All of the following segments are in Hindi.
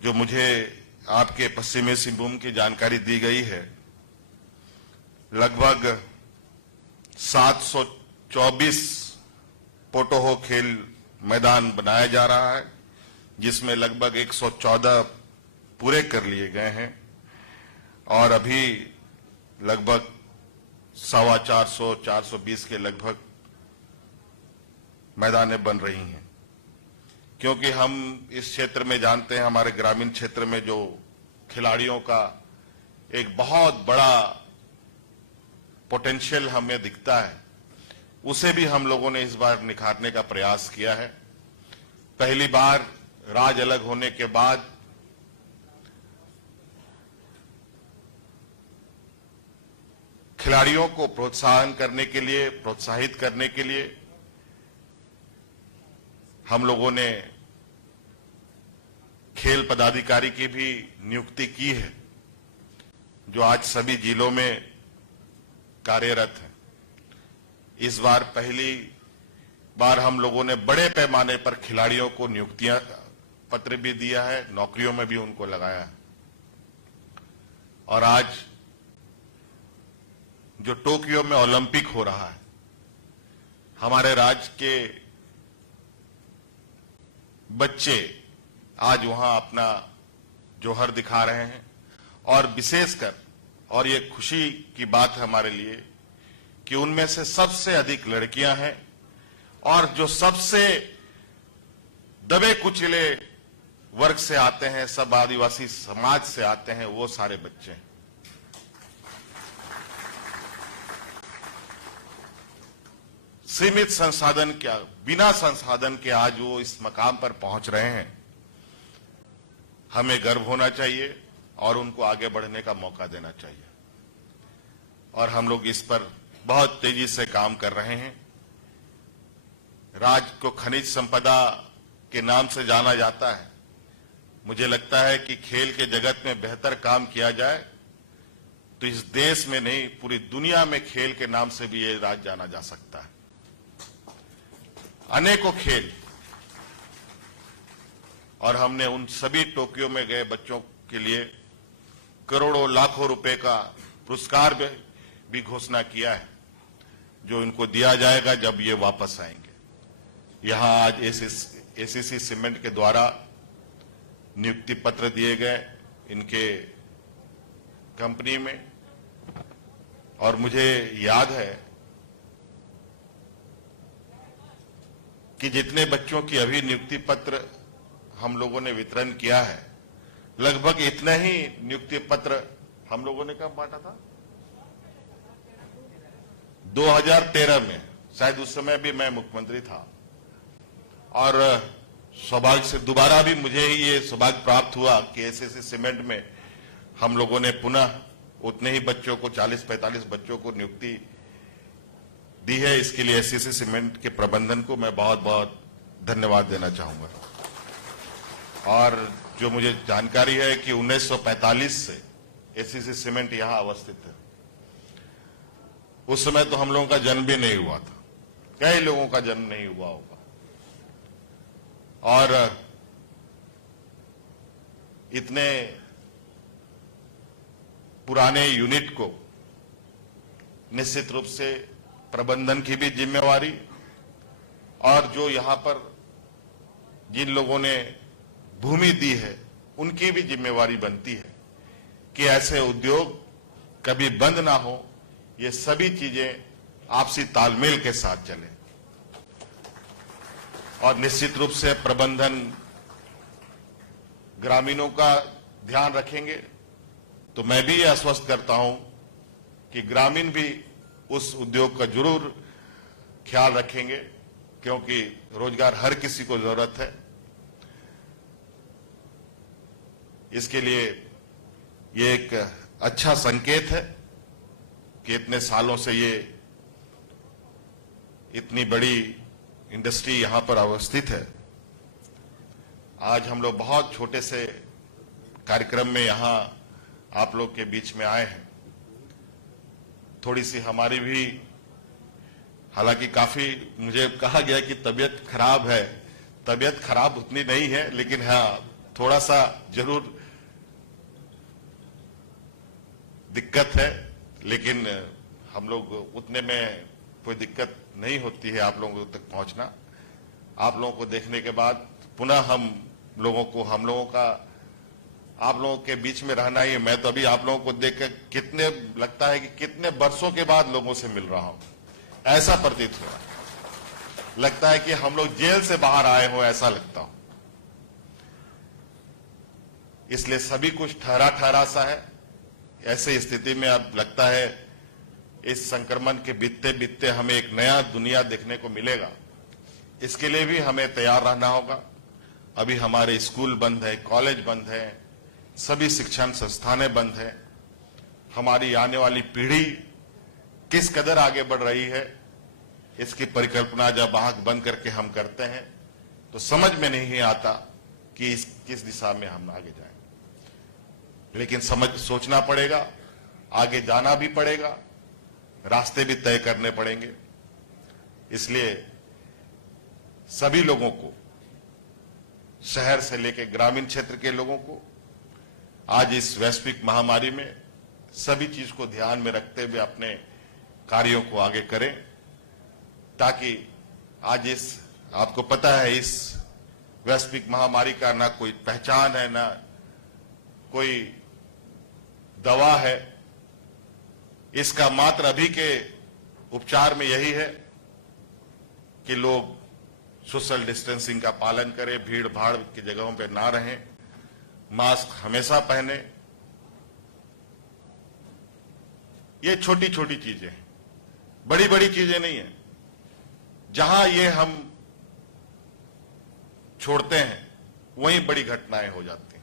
जो मुझे आपके पश्चिमी सिंहभूम की जानकारी दी गई है, लगभग 724 पोटोहो खेल मैदान बनाया जा रहा है, जिसमें लगभग 114 पूरे कर लिए गए हैं और अभी लगभग 420 के लगभग मैदानें बन रही हैं। क्योंकि हम इस क्षेत्र में जानते हैं, हमारे ग्रामीण क्षेत्र में जो खिलाड़ियों का एक बहुत बड़ा पोटेंशियल हमें दिखता है, उसे भी हम लोगों ने इस बार निखारने का प्रयास किया है। पहली बार राज्य अलग होने के बाद खिलाड़ियों को प्रोत्साहित करने के लिए हम लोगों ने खेल पदाधिकारी की भी नियुक्ति की है, जो आज सभी जिलों में कार्यरत है। इस बार पहली बार हम लोगों ने बड़े पैमाने पर खिलाड़ियों को नियुक्तियां पत्र भी दिया है, नौकरियों में भी उनको लगाया है। और आज जो टोक्यो में ओलंपिक हो रहा है, हमारे राज्य के बच्चे आज वहां अपना जौहर दिखा रहे हैं। और विशेषकर, और ये खुशी की बात है हमारे लिए, कि उनमें से सबसे अधिक लड़कियां हैं और जो सबसे दबे कुचले वर्ग से आते हैं, सब आदिवासी समाज से आते हैं, वो सारे बच्चे हैं। सीमित संसाधन क्या, बिना संसाधन के आज वो इस मकाम पर पहुंच रहे हैं। हमें गर्व होना चाहिए और उनको आगे बढ़ने का मौका देना चाहिए। और हम लोग इस पर बहुत तेजी से काम कर रहे हैं। राज्य को खनिज संपदा के नाम से जाना जाता है। मुझे लगता है कि खेल के जगत में बेहतर काम किया जाए तो इस देश में नहीं, पूरी दुनिया में खेल के नाम से भी ये राज्य जाना जा सकता है। अनेकों खेल, और हमने उन सभी टोक्यो में गए बच्चों के लिए करोड़ों लाखों रुपए का पुरस्कार भी घोषणा किया है, जो इनको दिया जाएगा जब ये वापस आएंगे। यहां आज एसीसी सीमेंट के द्वारा नियुक्ति पत्र दिए गए इनके कंपनी में। और मुझे याद है कि जितने बच्चों की अभी नियुक्ति पत्र हम लोगों ने वितरण किया है, लगभग इतना ही नियुक्ति पत्र हम लोगों ने कब बांटा था? 2013 में, शायद उस समय भी मैं मुख्यमंत्री था। और सौभाग्य से दोबारा भी मुझे ही ये सौभाग्य प्राप्त हुआ कि एसीसी सीमेंट में हम लोगों ने पुनः उतने ही बच्चों को, 40-45 बच्चों को नियुक्ति दी है। इसके लिए एसीसी सीमेंट के प्रबंधन को मैं बहुत बहुत धन्यवाद देना चाहूंगा। और जो मुझे जानकारी है कि 1945 से एसीसी सीमेंट यहां अवस्थित है। उस समय तो हम लोगों का जन्म भी नहीं हुआ था, कई लोगों का जन्म नहीं हुआ होगा। और इतने पुराने यूनिट को निश्चित रूप से प्रबंधन की भी जिम्मेवारी, और जो यहां पर जिन लोगों ने भूमि दी है उनकी भी जिम्मेवारी बनती है कि ऐसे उद्योग कभी बंद ना हो, ये सभी चीजें आपसी तालमेल के साथ चले। और निश्चित रूप से प्रबंधन ग्रामीणों का ध्यान रखेंगे। तो मैं भी ये आश्वस्त करता हूं कि ग्रामीण भी उस उद्योग का जरूर ख्याल रखेंगे, क्योंकि रोजगार हर किसी को जरूरत है। इसके लिए ये एक अच्छा संकेत है कि इतने सालों से ये इतनी बड़ी इंडस्ट्री यहां पर अवस्थित है। आज हम लोग बहुत छोटे से कार्यक्रम में यहां आप लोग के बीच में आए हैं। थोड़ी सी हमारी भी, हालांकि काफी मुझे कहा गया कि तबीयत खराब है, तबीयत खराब उतनी नहीं है, लेकिन हाँ थोड़ा सा जरूर दिक्कत है, लेकिन हम लोग उतने में कोई दिक्कत नहीं होती है आप लोगों तक पहुंचना। आप लोगों को देखने के बाद पुनः हम लोगों का आप लोगों के बीच में रहना ही है। मैं तो अभी आप लोगों को देख कर कितने लगता है कि कितने बरसों के बाद लोगों से मिल रहा हूं, ऐसा प्रतीत हो रहा है। लगता है कि हम लोग जेल से बाहर आए हो, ऐसा लगता हो। इसलिए सभी कुछ ठहरा ठहरा सा है। ऐसे स्थिति में अब लगता है इस संक्रमण के बीतते बीतते हमें एक नया दुनिया देखने को मिलेगा। इसके लिए भी हमें तैयार रहना होगा। अभी हमारे स्कूल बंद है, कॉलेज बंद है, सभी शिक्षण संस्थानें बंद है। हमारी आने वाली पीढ़ी किस कदर आगे बढ़ रही है, इसकी परिकल्पना जब आंख बंद करके हम करते हैं तो समझ में नहीं आता कि किस दिशा में हम आगे जाएं। लेकिन सोचना पड़ेगा, आगे जाना भी पड़ेगा, रास्ते भी तय करने पड़ेंगे। इसलिए सभी लोगों को, शहर से लेकर ग्रामीण क्षेत्र के लोगों को, आज इस वैश्विक महामारी में सभी चीज को ध्यान में रखते हुए अपने कार्यों को आगे करें, ताकि आज आपको पता है इस वैश्विक महामारी का ना कोई पहचान है, ना कोई दवा है। इसका मात्र अभी के उपचार में यही है कि लोग सोशल डिस्टेंसिंग का पालन करें, भीड़ भाड़ की जगहों पर ना रहें, मास्क हमेशा पहने। ये छोटी छोटी चीजें हैं, बड़ी बड़ी चीजें नहीं है। जहां ये हम छोड़ते हैं वहीं बड़ी घटनाएं हो जाती हैं।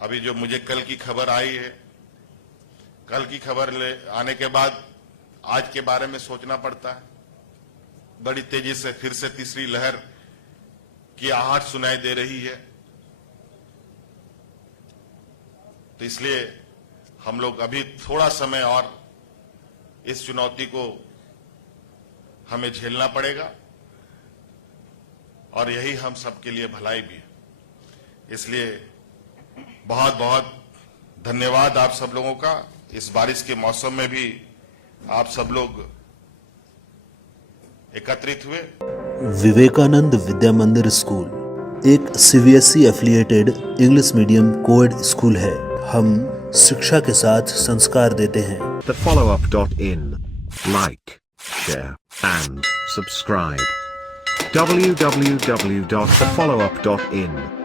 अभी जो मुझे कल की खबर आई है, कल की खबर आने के बाद आज के बारे में सोचना पड़ता है। बड़ी तेजी से फिर से तीसरी लहर की आहट सुनाई दे रही है। तो इसलिए हम लोग अभी थोड़ा समय और इस चुनौती को हमें झेलना पड़ेगा, और यही हम सबके लिए भलाई भी है। इसलिए बहुत बहुत धन्यवाद आप सब लोगों का। इस बारिश के मौसम में भी आप सब लोग एकत्रित हुए। विवेकानंद विद्या मंदिर स्कूल एक CBSE affiliated English medium coed school है। हम शिक्षा के साथ संस्कार देते हैं। thefollowup.in like, share and subscribe. www.thefollowup.in